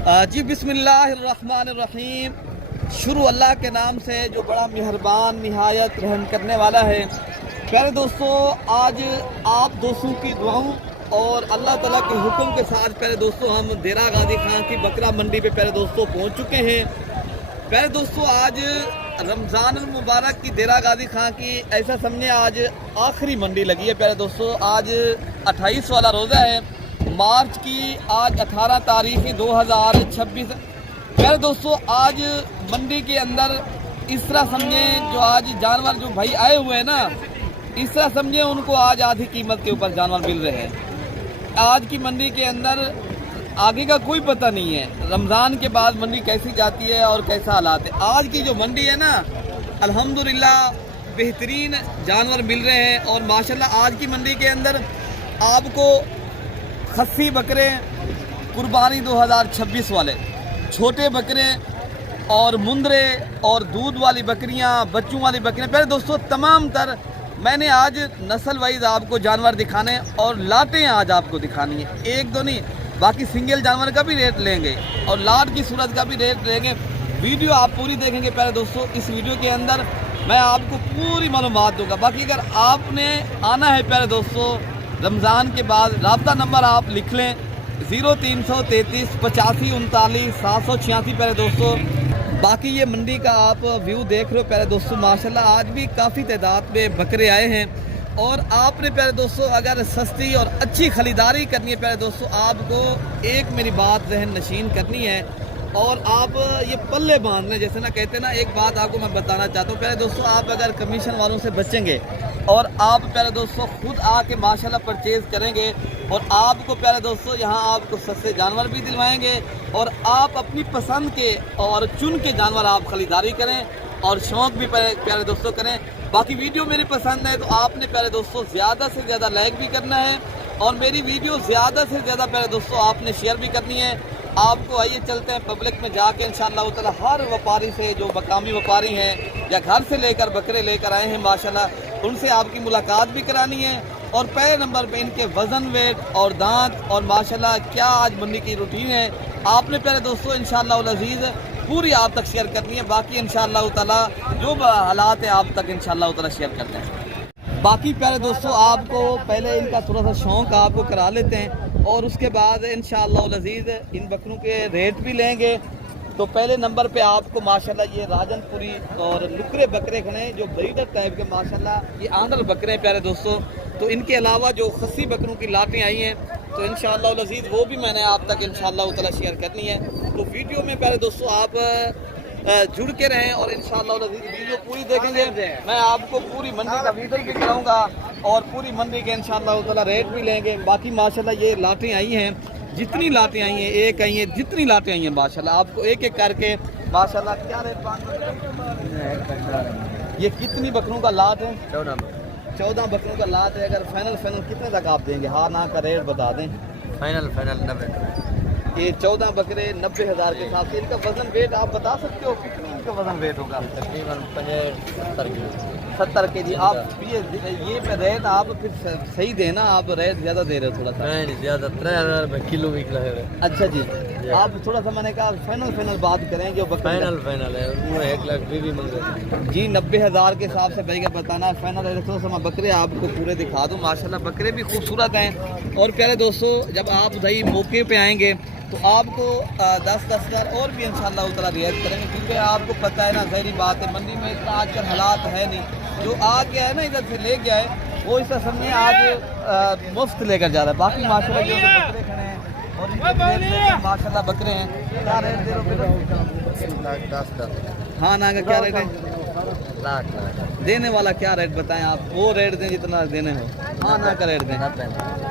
जी बिस्मिल्लाहिर्रहमानिर्रहीम। शुरू अल्लाह के नाम से जो बड़ा मेहरबान निहायत रहम करने वाला है। प्यारे दोस्तों, आज आप दोस्तों की दुआओं और अल्लाह ताला के हुक्म के साथ प्यारे दोस्तों हम देरा गाजी खां की बकरा मंडी पे प्यारे दोस्तों पहुंच चुके हैं। प्यारे दोस्तों, आज रमज़ान मुबारक की देरा गाजी खां की ऐसा समझे आज आखिरी मंडी लगी है। प्यारे दोस्तों, आज 28 वाला रोज़ा है मार्च की, आज 18 तारीख 2026। प्यारे दोस्तों, आज मंडी के अंदर इस तरह समझे जो आज जानवर जो भाई आए हुए हैं ना, इस तरह समझे उनको आज आधी कीमत के ऊपर जानवर मिल रहे हैं। आज की मंडी के अंदर आगे का कोई पता नहीं है, रमज़ान के बाद मंडी कैसी जाती है और कैसा हालात है। आज की जो मंडी है ना, अल्हम्दुलिल्लाह बेहतरीन जानवर मिल रहे हैं। और माशाल्लाह आज की मंडी के अंदर आपको खस्सी बकरे कुर्बानी 2026 वाले, छोटे बकरे और मुंदरे और दूध वाली बकरियां, बच्चों वाली बकरियां, पहले दोस्तों तमाम तर मैंने आज नस्ल वाइज आपको जानवर दिखाने और लाटें आज आपको दिखानी है, एक दो नहीं, बाकी सिंगल जानवर का भी रेट लेंगे और लाट की सूरत का भी रेट लेंगे। वीडियो आप पूरी देखेंगे प्यारे दोस्तों। इस वीडियो के अंदर मैं आपको पूरी मालूमात दूंगा। बाकी अगर आपने आना है प्यारे दोस्तों रमज़ान के बाद, रब्ता नंबर आप लिख लें 0333 85 39 786 प्यारे दोस्तों। बाकी ये मंडी का आप व्यू देख रहे हो प्यारे दोस्तों, माशाल्लाह आज भी काफ़ी तादाद में बकरे आए हैं। और आपने प्यारे दोस्तों अगर सस्ती और अच्छी ख़रीदारी करनी है प्यारे दोस्तों, आपको एक मेरी बात जहन नशीन करनी है और आप ये पल्ले बांध लें। जैसे ना कहते हैं ना, एक बात आपको मैं बताना चाहता हूँ प्यारे दोस्तों, आप अगर कमीशन वालों से बचेंगे और आप प्यारे दोस्तों खुद आके माशाल्लाह परचेज़ करेंगे और आपको प्यारे दोस्तों यहाँ आपको सस्ते जानवर भी दिलवाएंगे और आप अपनी पसंद के और चुन के जानवर आप ख़रीदारी करें और शौक़ भी प्यारे दोस्तों करें। बाकी वीडियो मेरी पसंद है तो आपने प्यारे दोस्तों ज़्यादा से ज़्यादा लाइक भी करना है और मेरी वीडियो ज़्यादा से ज़्यादा प्यारे दोस्तों आपने शेयर भी करनी है। आपको आइए चलते हैं पब्लिक में जाके इंशाअल्लाह ताला हर व्यापारी से, जो मकामी व्यापारी हैं या घर से लेकर बकरे लेकर आए हैं माशाल्लाह, उनसे आपकी मुलाकात भी करानी है। और पहले नंबर पे इनके वज़न, वेट और दांत और माशाल्लाह क्या आज मंडी की रूटीन है आपने प्यारे दोस्तों इंशाअल्लाह अज़ीज़ पूरी आप तक शेयर करनी है। बाकी इंशाअल्लाह ताला जो हालात है आप तक इंशाअल्लाह ताला शेयर करते हैं। बाकी प्यारे दोस्तों आपको पहले इनका थोड़ा सा शौक़ आपको करा लेते हैं और उसके बाद इंशाअल्लाह अज़ीज़ इन बकरों के रेट भी लेंगे। तो पहले नंबर पे आपको माशाल्लाह ये राजनपुरी और लुकरे बकरे खड़े हैं जो ब्रीडर टाइप के, माशाल्लाह ये आंध्र बकरे हैं प्यारे दोस्तों। तो इनके अलावा जो खस्सी बकरों की लाटें आई हैं तो इंशाअल्लाह अज़ीज़ वो भी मैंने आप तक इंशाअल्लाह ताला शेयर करनी है। तो वीडियो में प्यारे दोस्तों आप जुड़ के रहें और इंशाअल्लाह अज़ीज़ वीडियो पूरी देखेंगे। मैं आपको पूरी मंडी का वीडियो भी कराऊँगा और पूरी मंडी के इंशाअल्लाह ताला रेट भी लेंगे। बाकी माशाल्लाह ये लाटें आई हैं, जितनी लाटें आई हैं, एक आई हैं, जितनी लाटें आई हैं माशाल्लाह आपको एक एक करके माशाल्लाह क्या रेट ये कितनी बकरों का लाट है? 14 बकरों का लाट है। अगर फाइनल कितने तक आप देंगे? हाँ ना का रेट बता दें। फाइनल 90। ये 14 बकरे 90,000 के हिसाब से। इनका वजन वेट आप बता सकते हो कितनी इनका वजन वेट होगा? तकरीबन 70 के जी। आप ये रेट आप फिर सही देना, आप रेट ज़्यादा दे रहे हो थोड़ा सा। नहीं ज़्यादा, 3000 रुपये किलो निकला है। अच्छा जी, आप थोड़ा सा मैंने कहा फाइनल बात करें जो फाइनल है वो 1,20,000 भी मंग रहे जी। 90,000 के हिसाब से भाई का बताना फाइनल है। थोड़ा सा मैं बकरे आपको पूरे दिखा दूँ, माशाल्लाह बकरे भी खूबसूरत हैं। और प्यारे दोस्तों जब आप भाई मौके पे आएंगे तो आपको 10,000 और भी इंशाअल्लाह ताला रियायत करेंगे, क्योंकि आपको पता है ना, ज़ाहिर बात है मंडी में इतना आजकल हालात है नहीं। जो आ गया है ना इधर से ले गया है वो इस समझे आज मुफ्त लेकर जा रहा है। बाकी माशाल्लाह जो बकरे खड़े हैं और माशाल्लाह बकरे हैं, क्या रेट दे रहे हो? हाँ ना का क्या रेट है? लाख देने वाला क्या रेट बताएं आप? वो रेट दें जितना देने हो। हाँ ना का रेट दें।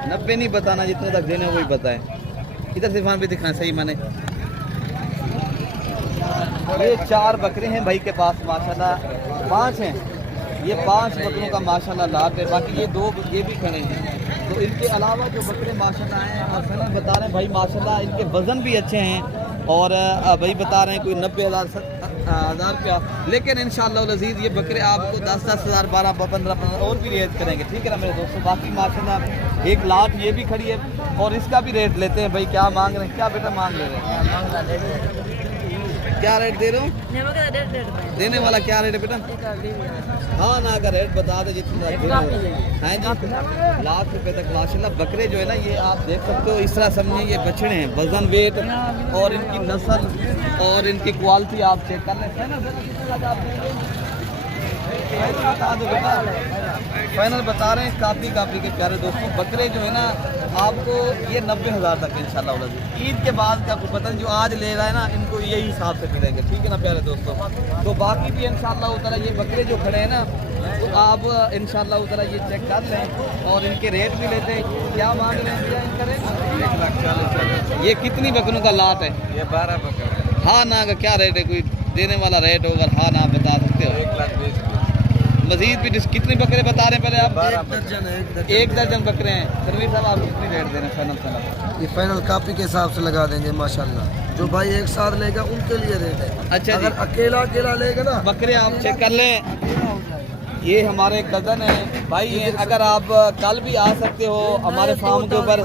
90 नहीं बताना, जितने तक देने हो वही बताएं। इधर से भी दिखाएं सही मैंने। ये 4 बकरे हैं भाई के पास माशाल्लाह, 5 हैं। ये 5 बकरों का माशाल्लाह लाट है। बाकी ये 2 ये भी खड़े हैं। तो इनके अलावा जो बकरे माशाल्लाह हैं आप बता रहे हैं भाई माशाल्लाह इनके वज़न भी अच्छे हैं और भाई बता रहे हैं कोई 90,000 1000 रुपया। लेकिन इंशाअल्लाह अज़ीज़ ये बकरे आपको 10-10 हज़ार 12-15 और भी रेट करेंगे, ठीक है ना मेरे दोस्तों। बाकी माशाल्लाह एक लाट ये भी खड़ी है और इसका भी रेट लेते हैं भाई। क्या मांग रहे हैं, क्या बेटा मांग ले रहे हैं, क्या रेट दे रहे हो? देने वाला क्या रेट है बेटा? हाँ ना का रेट बता दे जितना है जी। लाख रुपए तक माशाल्लाह बकरे जो है ना ये आप देख सकते हो। इस तरह समझिए ये बछड़े हैं, वजन वेट और इनकी नस्ल और इनकी क्वालिटी आप चेक कर लें। बता दो बेटा, फाइनल बता रहे हैं काफ़ी के प्यारे दोस्तों। बकरे जो है ना आपको ये 90,000 तक इंशाल्लाह। ईद के बाद का पता जो आज ले रहा है ना इनको यही हिसाब से मिलेंगे, ठीक है ना प्यारे दोस्तों। तो बाकी भी इंशाल्लाह उतना ये बकरे जो खड़े हैं ना तो आप इंशाल्लाह उतना ये चेक कर लें और इनके रेट भी लेते हैं। क्या मांग रहे हैं भैया इनका रेट? 1,40,000। ये कितनी बकरों का लाट है? ये 12 बकरे। हाँ ना का क्या रेट है, कोई देने वाला रेट होगा? हाँ ना बता सकते हो? 1,20,000। मजीद भी कितने बकरे बता रहे हैं पहले आप? 1 दर्जन बकरे हैं। सरवीर साहब आप कितनी रेट दे रहे हैं फाइनल? ये फाइनल कापी के हिसाब से लगा देंगे माशाल्लाह। जो भाई एक साथ लेगा उनके लिए रेट है। अच्छा अगर अकेला लेगा ना बकरे आप चेक कर लें। ये हमारे कज़न है भाई हैं, अगर आप कल भी आ सकते हो हमारे फार्म के ऊपर।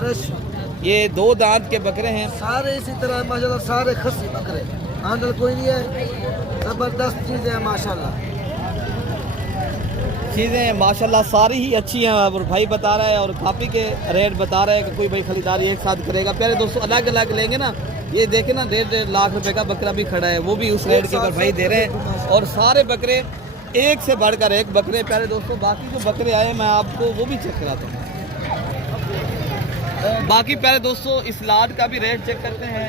ये 2 दांत के बकरे हैं, सारे इसी तरह माशाल्लाह, सारे खस्सी बकरे, आंदल कोई नहीं है। जबरदस्त चीज़ें हैं माशाल्लाह, चीज़ें माशाल्लाह सारी ही अच्छी हैं। और भाई बता रहा है और काफ़ी के रेट बता रहा है कि कोई भाई खरीदारी एक साथ करेगा। प्यारे दोस्तों अलग अलग लेंगे ना, ये देखें ना 1.5 लाख रुपए का बकरा भी खड़ा है, वो भी उस रेट के ऊपर भाई दे रहे हैं। और सारे बकरे एक से बढ़कर एक बकरे प्यारे दोस्तों। बाकी जो बकरे आए मैं आपको वो भी चेक कराता हूँ। बाकी प्यारे दोस्तों इस लाट का भी रेट चेक करते हैं।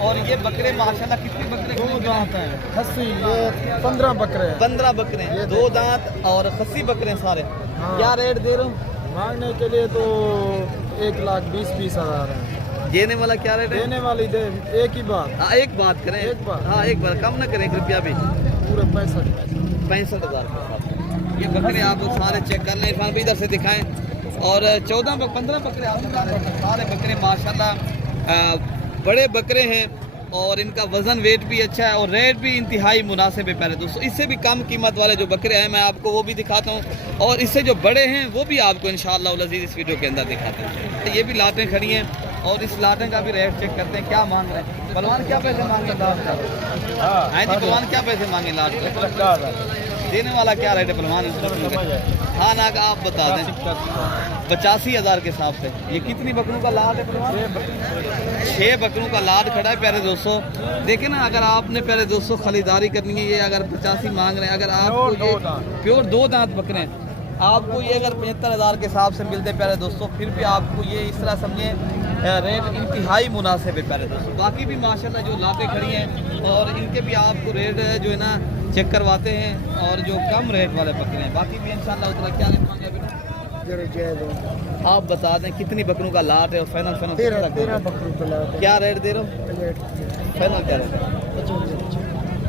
और ये बकरे माशाल्लाह कितने बकरे? 2 दांत हैं खस्सी, ये 15 बकरे हैं। 15 बकरे हैं, 2 दांत और खस्सी बकरे हैं सारे। हाँ। क्या रेट दे रहे हो? मांगने के लिए तो 1,20,000 है। देने वाला क्या रेट है? देने वाली दे एक ही बात। हाँ एक बात करें, एक बात। हाँ एक बार कम ना करें, 1 रुपया भी। पूरे 65,000 के साथ ये बकरे आप सारे चेक कर लें। इरफान भाई इधर से दिखाएं। और 15 बकरे आप बता रहे हैं, सारे बकरे माशाल्लाह बड़े बकरे हैं और इनका वज़न वेट भी अच्छा है और रेट भी इंतहाई मुनासिब है प्यारे दोस्तों। इससे भी कम कीमत वाले जो बकरे हैं मैं आपको वो भी दिखाता हूँ और इससे जो बड़े हैं वो भी आपको इंशाअल्लाह अज़ीज़ इस वीडियो के अंदर दिखाता हूँ। ये भी लाटें खड़ी हैं और इस लाटें का भी रेट चेक करते हैं। क्या मांग रहे हैं पहलवान, क्या पैसे मांगे लाट का? हाँ जी पहलवान क्या पैसे मांगे लाट का? देने वाला क्या रेट है पहलवान? हाँ ना का आप बता दें। 85,000 के हिसाब से। ये कितनी बकरों का लाट है पहलवान? 6 बकरों का लाट खड़ा है प्यारे दोस्तों। देखिए ना अगर आपने प्यारे दोस्तों खरीदारी करनी है, ये अगर 85 मांग रहे हैं, अगर आपको ये प्योर 2 दांत बकरे हैं आपको ये अगर 75,000 के हिसाब से मिलते प्यारे दोस्तों, फिर भी आपको ये इस तरह समझे रेट इंतहाई मुनासिब है प्यारे दोस्तों। बाकी भी माशाल्लाह जो लाटें खड़ी हैं और इनके भी आपको रेट जो है ना चेक करवाते हैं और जो कम रेट वाले बकरे हैं। बाकी भी इंशाल्लाह उतना क्या रेट मांगे बेटा? आप बता दें कितनी बकरों का लाट है और फाइनल 13 बकरों का लाट है। क्या रेट दे रहे हो? फाइनल क्या रेट है?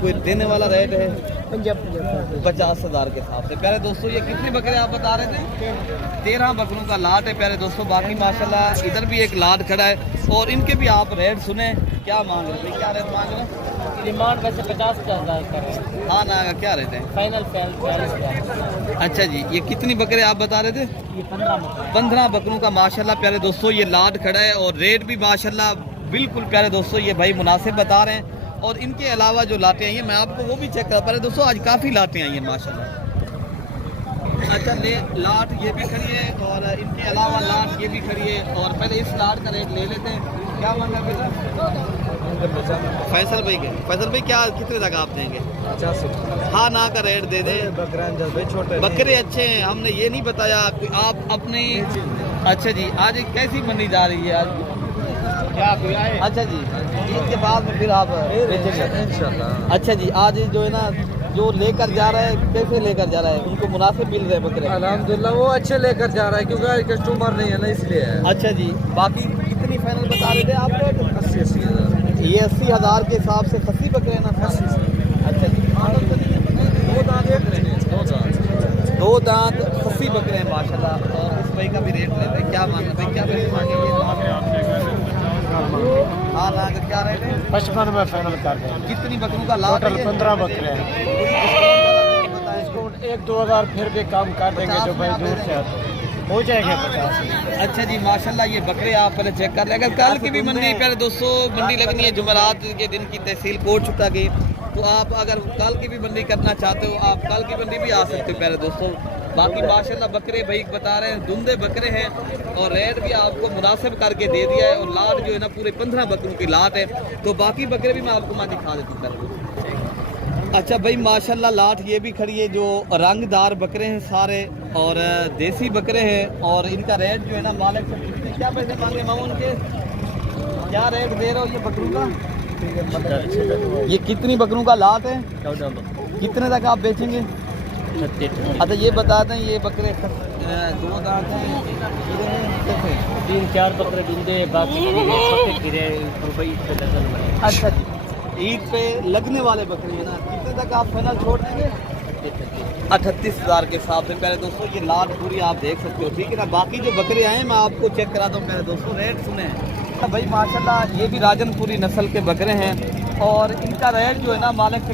कोई देने वाला रेट है? 50,000 के हिसाब से। प्यारे दोस्तों ये कितने बकरे आप बता रहे थे? 13 बकरों का लाट है प्यारे दोस्तों। बाकी माशाल्लाह इधर भी एक लाट खड़ा है और इनके भी आप रेट सुने। क्या मांग रहे हैं? क्या रेट मांग रहे हैं? डिमांड वैसे 50,000 कर रहे हैं। हाँ ना क्या रेट है? फाइनल 40,000। अच्छा जी ये कितनी बकरे आप बता रहे थे? ये 15 बकरों का माशाल्लाह प्यारे दोस्तों ये लाट खड़ा है और रेट भी माशाल्लाह बिल्कुल प्यारे दोस्तों ये भाई मुनासिब बता रहे हैं। और इनके अलावा जो लाटें आई हैं मैं आपको वो भी चेक करा पा रहे दोस्तों। आज काफ़ी लाटें आई हैं माशाल्लाह। अच्छा लाट ये भी खड़ी है और इनके अलावा लाट ये भी खड़ी है। और पहले इस लाट का रेट ले लेते हैं। क्या मांगा बेटा? फैसल भाई क्या कितने तक आप देंगे? 50। हाँ ना का रेट दे दें। छोटे बकरे अच्छे हैं, हमने ये नहीं बताया आप अपनी। अच्छा जी आज कैसी मंडी जा रही है आज? क्या कोई आए? अच्छा जी ईद के बाद में फिर आप बेचेंगे इंशाल्लाह। अच्छा जी आज जो है ना जो लेकर जा रहा है कैसे लेकर जा रहा है? उनको मुनासिब मिल रहे हैं बकरे? अल्हम्दुलिल्लाह वो अच्छे लेकर जा रहा है क्योंकि आज कस्टमर नहीं है ना इसलिए। अच्छा जी बाकी कितनी फाइनल बता रहे थे आप? 80,000। ये 80,000 के हिसाब से खस्सी बकरे हैं ना? 80। अच्छा जी 2 दांत खस्सी बकरे हैं माशाल्लाह। और उस भाई का भी रेट लेते हैं। क्या मांगे भाई? क्या रेट मांगे? हाँ ना का क्या रेट है? 55 में फाइनल कर देंगे। कितनी बकरों का लाभ टोटल है? 15 बकरे हैं। इसको 1-2 हज़ार फिर भी कम कर देंगे जो भाई दूर से आते हैं। हो जाएगा 50। अच्छा जी माशाल्लाह, ये बकरे आप पहले चेक कर लें। अगर कल की भी मंडी पहले दोस्तों मंडी लगनी है, जुमेरात के दिन की तहसील कोट चुका गई, तो आप अगर कल की भी मंडी करना चाहते हो आप कल की मंडी भी आ सकते हो पहले दोस्तों। बाकी माशाल्लाह बकरे भाई बता रहे हैं धुंधे बकरे हैं और रेट भी आपको मुनासिब करके दे दिया है, और लाट जो है ना पूरे 15 बकरों की लाट है। तो बाकी बकरे भी मैं आपको मैं दिखा देता हूँ पहले। अच्छा भाई माशाल्लाह लाट ये भी खड़ी है, जो रंगदार बकरे हैं सारे और देसी बकरे हैं, और इनका रेट जो है ना मालिक से पूछते क्या पैसे मांगे मामून के, क्या रेट दे रहे हो ये बकरों का? ये कितनी बकरों का लाट है? 14 कितने तक आप बेचेंगे? 36। अच्छा ये बता दें ये बकरे 2 दांत हैं, 3-4 बकरे ढूंढे, बाकी पक्के गिरे रुपये पे दर्जन बने। अच्छा जी ईद पे लगने वाले बकरे हैं ना, कितने तक आप फाइनल छोड़ देंगे? 38,000 के हिसाब से। पहले दोस्तों ये लाट पूरी आप देख सकते हो, ठीक है ना। बाकी जो बकरे आए मैं आपको चेक कराता हूँ पहले दोस्तों, रेट सुने भाई माशाल्लाह ये भी राजनपुरी नस्ल के बकरे हैं, और इनका रेट जो है ना मालिक से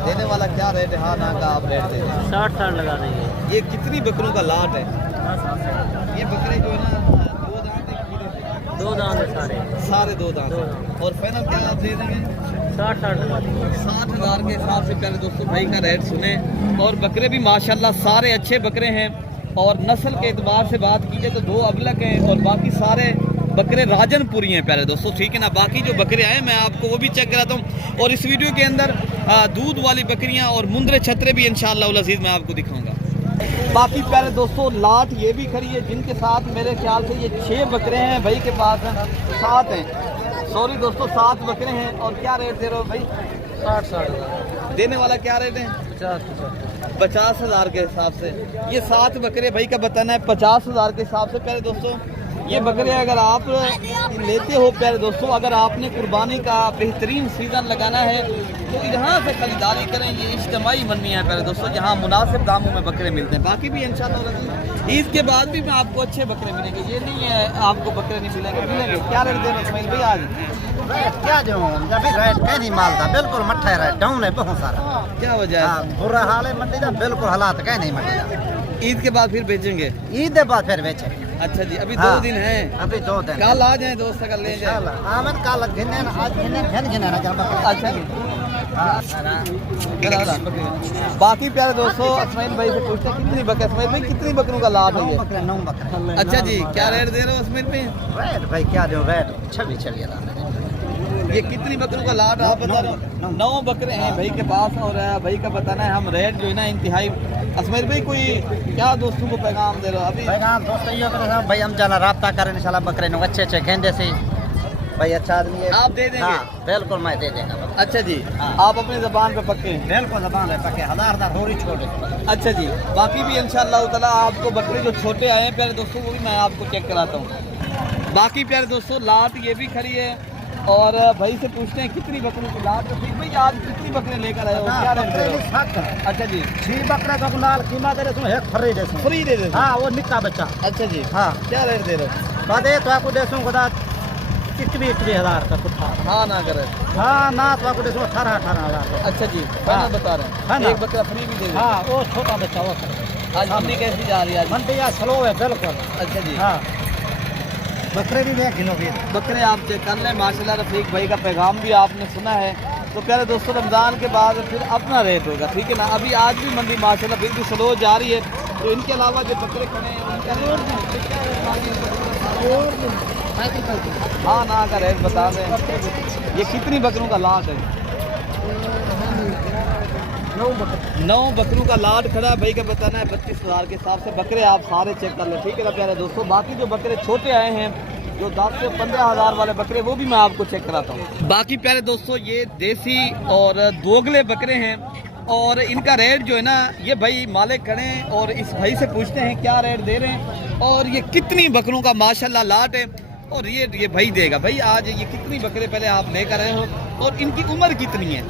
देने वाला क्या रेट है? हाँ ना का आप रेट दे 60 लगा देंगे। ये कितनी बकरों का लाट है? ये बकरे जो है ना 2 दांत हैं, 2 दांत है सारे। सारे 2 दांत हैं। और फाइनल क्या आप दे देंगे? 60 लगा देंगे। 60,000 के हिसाब से पहले दोस्तों भाई का रेट सुने। और बकरे भी माशाल्लाह सारे अच्छे बकरे हैं, और नस्ल के एतबार से बात कीजिए तो 2 अबलक हैं और बाकी सारे बकरे राजनपुरी हैं पहले दोस्तों, ठीक है ना। बाकी जो बकरे आए मैं आपको वो भी चेक कराता हूँ, और इस वीडियो के अंदर दूध वाली बकरियाँ और मुंदरे छतरे भी इंशाअल्लाह अज़ीज़ मैं आपको दिखाऊंगा। बाकी पहले दोस्तों लाट ये भी खड़ी है, जिनके साथ मेरे ख्याल से ये 6 बकरे हैं भाई के पास हैं, 7 हैं, सॉरी दोस्तों 7 बकरे हैं। और क्या रेट दे रहे हो भाई? 60 देने वाला क्या रेट है? 50,000 के हिसाब से। ये 7 बकरे भाई का बताना है 50,000 के हिसाब से। पहले दोस्तों ये बकरे अगर आप लेते हो प्यारे दोस्तों, अगर आपने कुर्बानी का बेहतरीन सीज़न लगाना है तो यहाँ से खरीदारी करें। ये इज्तिमाई मंडी है प्यारे दोस्तों, जहाँ मुनासिब दामों में बकरे मिलते हैं। बाकी भी इंशाअल्लाह ईद के बाद भी मैं आपको अच्छे बकरे मिलेंगे, ये नहीं है आपको बकरे नहीं मिलेंगे। क्या रेट दे रहे हैं भाई आज? क्या जो जब रेट कहीं नहीं मालता, बिल्कुल मट्ठा रेट डाउन है बहुत सारा। क्या वजह है? बुरा हाल है मंडी का, बिल्कुल हालात कहीं नहीं मंडी। ईद के बाद फिर बेचेंगे? ईद के बाद फिर बेचे। अच्छा जी अभी हाँ, 2 दिन हैं, अभी 2 दिन। कल आ जाए दोस्त अगर ले जाए। आमन काल गिने आज गिने फिर गिने ना चल। अच्छा जी बाकी प्यारे दोस्तों असमाइल भाई से पूछते हैं कितनी बकरे, असमाइल भाई कितनी बकरों का लाभ है? 9 बकरे। अच्छा जी क्या रेट दे रहे हो असमाइल भाई? रेट भाई क्या जो रेट 26 ये कितनी बकरों का लाभ आप बता रहे हो? 9 बकरे हैं भाई के पास, और भाई का बताना है हम रेट जो है ना इंतहाई। असमाइल भाई कोई क्या दोस्तों को पैगाम दे रहे हो अभी? पैगाम दोस्तों ये करें भाई हम जाना रब्ता करें इंशाल्लाह, बकरे नो अच्छे गेंदे से भाई अच्छा आदमी है। आप दे देंगे? हाँ, बिल्कुल मैं दे देंगे। अच्छा जी हाँ। आप अपनी ज़बान पे पक्के हैं? बिल्कुल जबान है पक्के, 1000 होरी छोड़े। अच्छा जी बाकी भी इंशाअल्लाह ताला आपको बकरे जो छोटे आए हैं प्यारे दोस्तों वो भी मैं आपको चेक कराता हूँ। बाकी प्यारे दोस्तों लाट ये भी खड़ी है, और भाई से पूछते हैं कितनी बकरों की लाट। तो ठीक भाई आज कितनी बकरे लेकर आए हो? क्या रेट दे रहे हो? अच्छा जी 6 बकरे का नाल कीमत दे रहे एक फ्री दे फ्री दे दे। हाँ वो निक्का बच्चा। अच्छा जी हाँ क्या रेट दे रहे हो? बदे तो आपको देसूं खुदा 21,000 का कुत्ता। हाँ ना करे। हाँ ना तो आपको देसूं 18,000। अच्छा जी खाना बता रहे हैं, हाँ ना। एक बकरा फ्री भी दे दे। हाँ वो छोटा बच्चा वो आज मंडी कैसी जा रही है आज? मंडी या स्लो है बिल्कुल। अच्छा जी हाँ बकरे भी 1 किलो भी। बकरे आप चेक कर लें माशाल्लाह। रफीक भाई का पैगाम भी आपने सुना है। तो प्यारे दोस्तों रमज़ान के बाद फिर अपना रेट होगा, ठीक है ना। अभी आज भी मंडी माशाल्लाह फिर भी स्लो जा रही है। तो इनके अलावा जो बकरे खड़े हैं उनका हाँ ना का रेट बता दें। ये कितनी बकरों का लाट है? 9 बकरों का लाट खड़ा भाई का बताना है 32,000 के हिसाब से। बकरे आप सारे चेक कर लें, ठीक है ना प्यारे दोस्तों। बाकी जो बकरे छोटे आए हैं जो 10 से 15,000 वाले बकरे वो भी मैं आपको चेक कराता हूँ। बाकी प्यारे दोस्तों ये देसी और दोगले बकरे हैं, और इनका रेट जो है ना ये भाई मालिक खड़े हैं, और इस भाई से पूछते हैं क्या रेट दे रहे हैं और ये कितनी बकरों का माशाल्लाह लाट है, और ये भाई देगा। भाई आज ये कितनी बकरे पहले आप लेकर आए हो, और इनकी उम्र कितनी है?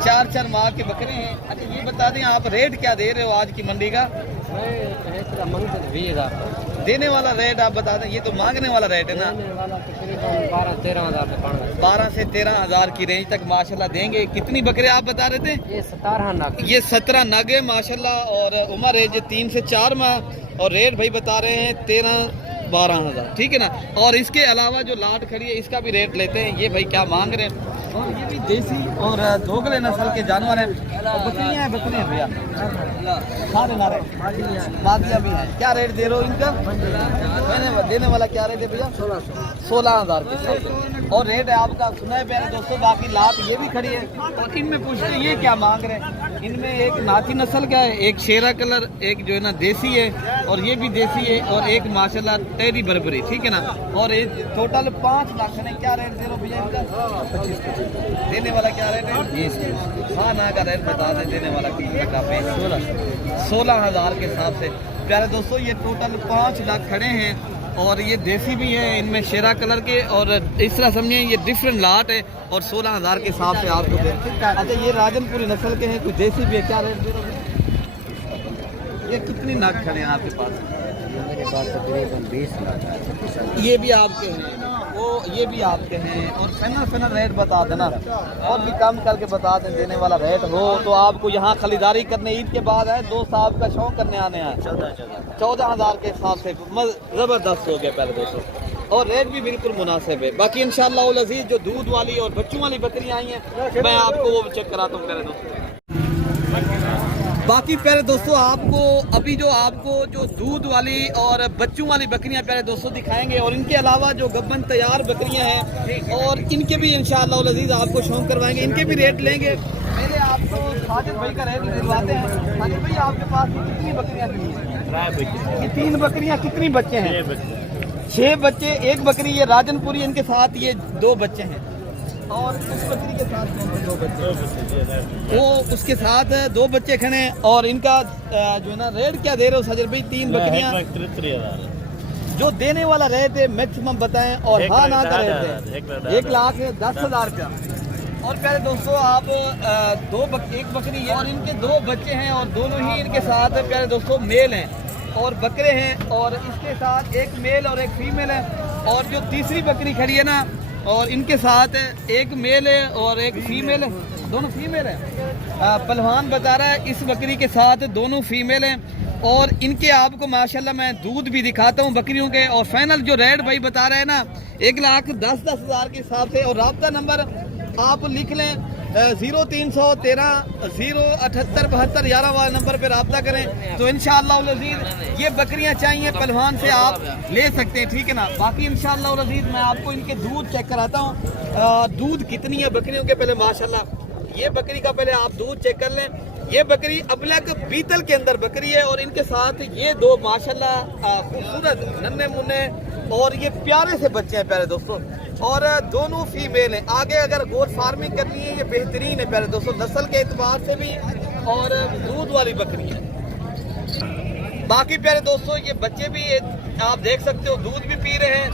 4 माह के बकरे हैं। अच्छा ये बता दें आप रेट क्या दे रहे हो आज की मंडी का? देने वाला रेट आप बता दें, ये तो मांगने वाला रेट है ना। देने वाला तकरीबन 12-13 हज़ार से पड़ रहा है। 12 से 13 हज़ार की रेंज तक माशाल्लाह देंगे। कितनी बकरे आप बता रहे थे? ये 17 नग। ये 17 नग है माशाल्लाह, और उम्र है जो 3 से 4 माह, और रेट भाई बता रहे हैं 13-12 हज़ार, ठीक है ना। और इसके अलावा जो लाट खड़ी है इसका भी रेट लेते हैं, ये भाई क्या मांग रहे हैं। और ये भी देसी और दोगले नस्ल के जानवर हैं, और बकरियाँ हैं, बकरियाँ भैया सारे नारे मादियाँ भी हैं। क्या रेट दे रहे हो इनका? देने वाला क्या रेट है भैया? 16 हज़ार के हिसाब से। और रेट है आपका सुना है प्यारे दोस्तों। बाकी लाट ये भी खड़ी है, और इनमें पूछते हैं ये क्या मांग रहे हैं। इनमें एक नाती नस्ल का है, एक शेरा कलर, एक जो है ना देसी है, और ये भी देसी है, और एक माशाल्लाह टेरी बर्बरी, ठीक है ना। और एक टोटल 5 लाख है। क्या रेट दे रहे हो भैया इनका? 25। देने वाला क्या रेट है? हाँ ना का रेट बता दें। देने वाला कितने का? 16 हज़ार के हिसाब से। प्यारे दोस्तों ये टोटल 5 लाख खड़े हैं, और ये देसी भी है, इनमें शेरा कलर के, और इस तरह समझिए ये डिफरेंट लाट है, और 16 हज़ार के हिसाब से आपको दे। अच्छा ये राजनपुरी नस्ल के हैं, कुछ देसी भी है। क्या रेट दे रहे हो? ये कितनी नाक खड़े हैं आपके पास? मेरे पास तकरीबन 20 लाख। ये भी आपके हैं, वो ये भी आपके हैं, और फाइनल रेट बता देना, और भी कम करके बता दें। देने वाला रेट हो तो आपको यहाँ खरीदारी करने ईद के बाद है, दोस्त आपका शौक करने आने हैं। 14 हज़ार के हिसाब से ज़बरदस्त हो गया पहले दोस्तों, और रेट भी बिल्कुल मुनासिब है। बाकी इंशाअल्लाह उल अज़ीज़ जो दूध वाली और बच्चों वाली बकरियाँ आई हैं, मैं आपको वो चेक कराता हूँ पहले दोस्तों। बाकी प्यारे दोस्तों आपको अभी जो दूध वाली और बच्चों वाली बकरियां प्यारे दोस्तों दिखाएंगे, और इनके अलावा जो गब्बन तैयार बकरियां हैं, और इनके भी इंशाअल्लाह अज़ीज़ आपको शौक करवाएंगे, इनके भी रेट लेंगे। पहले आपको साजिद भाई का रेट दिलवाते हैं। साजिद भाई आपके पास कितनी बकरियां हैं? ये 3 बकरियां, कितनी बच्चे हैं? 6 बच्चे। एक बकरी ये राजनपुरी, इनके साथ ये 2 बच्चे हैं, और उस बकरी के साथ 2 बच्चे, वो उसके साथ 2 बच्चे खड़े हैं। और इनका जो है ना रेट क्या दे रहे हो साजिद भाई? 3 बकरियां 1,33,000 जो देने वाला रेट है मैक्सिमम बताएं, और हाँ ना का रेट है 1,10,000 का। और प्यारे दोस्तों आप एक बकरी है, और इनके 2 बच्चे हैं, और दोनों ही इनके साथ प्यारे दोस्तों मेल हैं, और बकरे हैं, और इसके साथ एक मेल और एक फीमेल है। और जो तीसरी बकरी खड़ी है ना, और इनके साथ एक मेल है और एक फीमेल है, दोनों फीमेल है। पहलवान बता रहा है इस बकरी के साथ दोनों फीमेल हैं, और इनके आपको माशाल्लाह मैं दूध भी दिखाता हूँ बकरियों के। और फाइनल जो रेट भाई बता रहे हैं ना 1,10,10 हज़ार के हिसाब से। और राब्ता नंबर आप लिख लें 0313 078 72 11 वाले नंबर पे रब्ता करें, तो इंशाअल्लाह अज़ीज़ ये बकरियां चाहिए पहलवान से आप ले सकते हैं, ठीक है ना। बाकी इंशाअल्लाह अज़ीज़ मैं आपको इनके दूध चेक कराता हूँ, दूध कितनी है बकरियों के। पहले माशाल्लाह ये बकरी का पहले आप दूध चेक कर लें। ये बकरी अबलग बीतल के अंदर बकरी है, और इनके साथ ये 2 माशाल्लाह खूबसूरत नन्हे मुन्ने और ये प्यारे से बच्चे हैं प्यारे दोस्तों, और दोनों फीमेल हैं। आगे अगर गोट फार्मिंग करनी है ये बेहतरीन है प्यारे दोस्तों, नस्ल के एतबार से भी, और दूध वाली बकरी है। बाकी प्यारे दोस्तों ये बच्चे भी आप देख सकते हो दूध भी पी रहे हैं।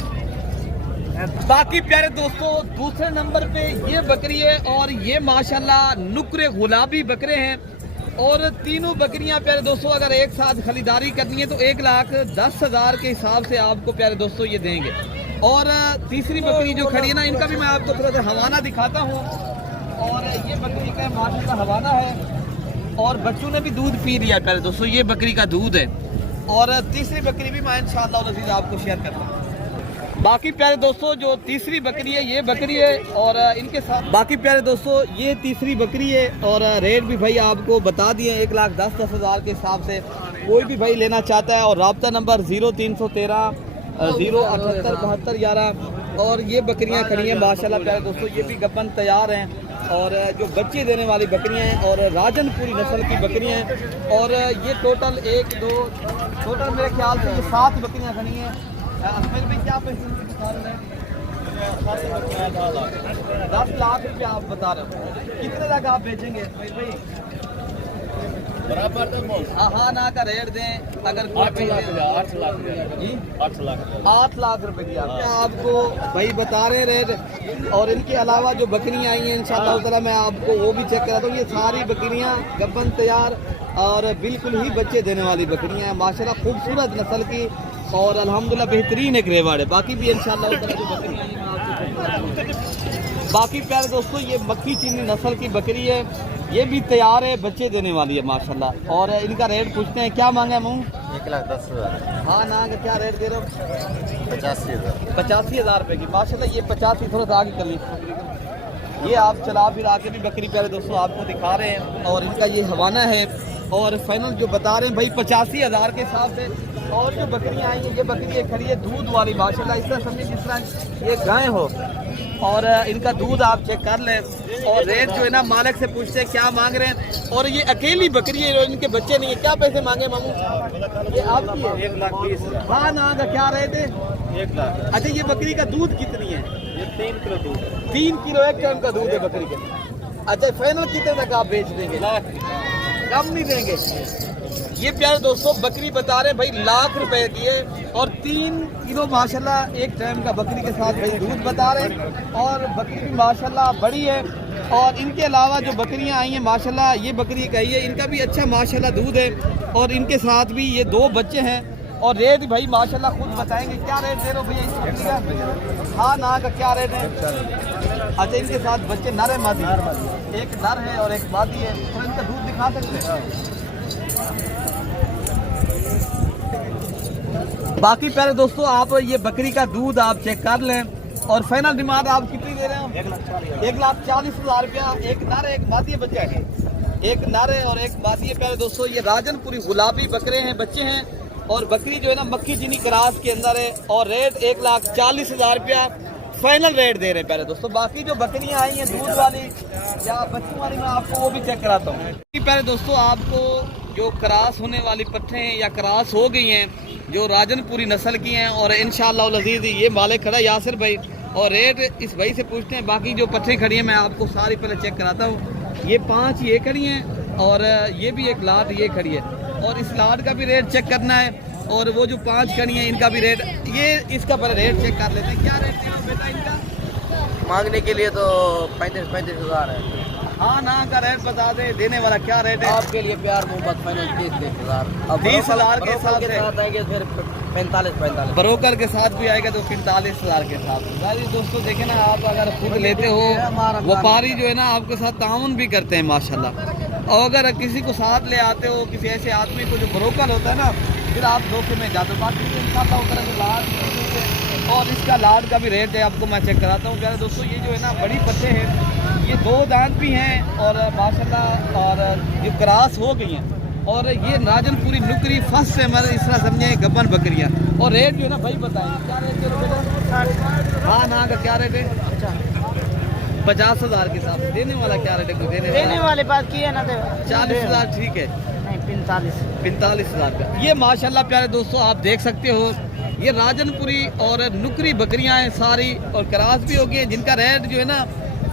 बाकी प्यारे दोस्तों दूसरे नंबर पे ये बकरी है, और ये माशाल्लाह नुकरे गुलाबी बकरे हैं, और तीनों बकरियां प्यारे दोस्तों अगर एक साथ खरीदारी करनी है तो 1,10,000 के हिसाब से आपको प्यारे दोस्तों ये देंगे। और तीसरी बकरी जो खड़ी है ना, इनका भी मैं आपको थोड़ा सा हवाना दिखाता हूँ, और ये बकरी का माशाल्लाह हवाना है, और बच्चों ने भी दूध पी लिया प्यारे दोस्तों, ये बकरी का दूध है। और तीसरी बकरी भी मैं इंशाअल्लाह अज़ीज़ आपको शेयर करता हूँ। बाकी प्यारे दोस्तों जो तीसरी बकरी है ये बकरी है, और इनके साथ बाकी प्यारे दोस्तों ये तीसरी बकरी है, और रेट भी भाई आपको बता दिए 1,10,10 हज़ार के हिसाब से। कोई भी भाई लेना चाहता है, और रब्ता नंबर 0313 078 72 11। और ये बकरियां खड़ी हैं माशाल्लाह प्यारे दोस्तों, ये भी गब्बन तैयार हैं, और जो बच्चे देने वाली बकरियां हैं, और राजनपुरी नस्ल की बकरियां हैं। और ये टोटल 1 2 टोटल मेरे ख्याल से ये 7 बकरियां खड़ी हैं। भाई क्या पैसे 10 लाख रुपया आप बता रहे हो, कितने तक आप बेचेंगे भाई? बराबर हाँ ना का रेट दें अगर 8 लाख रुपए की आपको भाई बता रहे रेट। और इनके अलावा जो बकरियां आई हैं इंशाअल्लाह ताला मैं आपको वो भी चेक कराता हूँ। ये सारी बकरियां गब्बन तैयार और बिल्कुल ही बच्चे देने वाली बकरियां हैं माशाल्लाह, खूबसूरत नस्ल की और अल्हम्दुलिल्लाह बेहतरीन एक रेवाड़ है। बाकी भी इंशाल्लाह उस तरह की बकरियां हैं, मैं आपको बताऊंगा। बाकी प्यारे दोस्तों ये मक्की चीनी नस्ल की बकरी है, ये भी तैयार है, बच्चे देने वाली है माशाल्लाह। और इनका रेट पूछते हैं, क्या मांगा मुँह? 1,10,000। हाँ ना क्या रेट दे रहे हो? 85,000। 85,000 रुपये की माशाल्लाह। ये 85 थोड़ा सा आगे कर लीजिए। ये आप चला फिर आके भी बकरी प्यारे दोस्तों आपको दिखा रहे हैं। और इनका ये हवाना है और फाइनल जो बता रहे हैं भाई 85,000 के हिसाब से। और जो बकरियां आई हैं, ये बकरी खड़ी है दूध वाली माशाल्लाह, इस तरह समझिए जिस तरह ये गाय हो। और इनका दूध आप चेक कर लें। और रेट जो है ना मालिक से पूछते हैं क्या मांग रहे हैं। और ये अकेली बकरी है, इनके बच्चे नहीं है। क्या पैसे मांगे मामू? ये आपकी है? 1,20,000। हाँ ना का क्या रेट है? 1 लाख। अच्छा ये बकरी का दूध कितनी है? ये 3 किलो दूध है। 3 किलो एक टाइम का दूध है बकरी के। अच्छा फाइनल कितने तक आप बेच देंगे? कम नहीं देंगे। ये प्यारे दोस्तों बकरी बता रहे हैं भाई लाख रुपए की है। और 3 किलो माशाल्लाह एक टाइम का बकरी के साथ भाई दूध बता रहे हैं। और बकरी भी माशाल्लाह बड़ी है। और इनके अलावा जो बकरियां आई हैं माशाल्लाह, ये बकरी कही है, इनका भी अच्छा माशाल्लाह दूध है। और इनके साथ भी ये 2 बच्चे हैं। और रेट भाई माशाल्लाह खुद बताएंगे। क्या रेट दे रहे हो भैया इस बकरी का? हाँ ना का क्या रेट है? अच्छा इनके साथ बच्चे नर है मादी? एक नर है और एक मादी है। तो इनका दूध दिखा सकते हैं? बाकी प्यारे दोस्तों आप ये बकरी का दूध आप चेक कर लें। और फाइनल डिमांड आप कितनी दे रहे हो? 1,40,000 रुपया। एक नर एक मादी बच्चा है, एक नर है और एक मादी है। प्यारे दोस्तों ये राजनपुरी गुलाबी बकरे हैं, बच्चे हैं। और बकरी जो है ना मक्खी चीनी क्रास के अंदर है। और रेट 1,40,000 रुपया फाइनल रेट दे रहे हैं प्यारे दोस्तों। बाकी जो बकरियां आई हैं दूध वाली या बच्चों वाली, मैं आपको वो भी चेक कराता हूँ। प्यारे दोस्तों आपको जो क्रास होने वाली पट्ठे हैं या क्रास हो गई हैं, जो राजनपुरी नस्ल की हैं, और इंशाअल्लाह लजीज ये मालिक खड़ा यासिर भाई। और रेट इस भाई से पूछते हैं। बाकी जो पट्ठे खड़ी हैं मैं आपको सारी पहले चेक कराता हूँ। ये 5 ये खड़ी हैं और ये भी एक लाट ये खड़ी है। और इस लाट का भी रेट चेक करना है। और वो जो 5 खड़ी हैं इनका भी रेट, ये इसका पहले रेट चेक कर लेते हैं। क्या रेट है बेटा इनका? मांगने के लिए तो 35,000 है। हाँ ना का रेट बता दे, देने वाला क्या रेट है? आपके लिए प्यार मोहब्बत फाइनल 30,000। 30,000 के साथ आएंगे फिर 45,000। ब्रोकर के साथ भी आएगा तो 45,000 के साथ। भाई दोस्तों देखे ना, आप अगर खुद लेते हो, व्यापारी जो है ना आपके साथ ताउन भी करते हैं माशाल्लाह। और अगर किसी को साथ ले आते हो, किसी ऐसे आदमी को जो ब्रोकर होता है ना, फिर आप धोखे में जाते हो। बाकी तो इंशाल्लाह उतर के लाड, और इसका लाड का भी रेट है आपको मैं चेक कराता हूँ। प्यारे दोस्तों ये जो है ना बड़ी पट्टे हैं, ये 2 दांत भी हैं और माशाल्लाह और ये क्रास हो गई हैं। और ये राजनपुरी नुकरी फर्स्ट से हमारे इस तरह समझे गब्बन बकरियाँ। और रेट जो है ना भाई बताएंगे क्या रेट दे रहे हो? हाँ ना का क्या रेट है? 50,000 के साथ। देने वाला क्या रेट है? देने वाले बात की है ना, 40,000 ठीक है। नहीं 45,000 का। ये माशाल्लाह प्यारे दोस्तों आप देख सकते हो, ये राजनपुरी और नुकरी बकरियां हैं सारी, और क्रास भी हो गई हैं, जिनका रेट जो है ना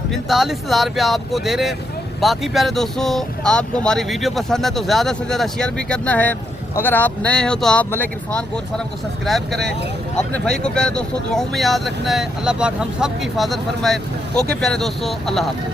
45,000 रुपया आपको दे रहे हैं। बाकी प्यारे दोस्तों आपको हमारी वीडियो पसंद है तो ज़्यादा से ज़्यादा शेयर भी करना है। अगर आप नए हो तो आप मलिक इरफान गोर फार्म को सब्सक्राइब करें। अपने भाई को प्यारे दोस्तों दुआओं में याद रखना है। अल्लाह पाक हम सब की हिफाजत फरमाए। ओके प्यारे दोस्तों, अल्लाह हाफ़िज़।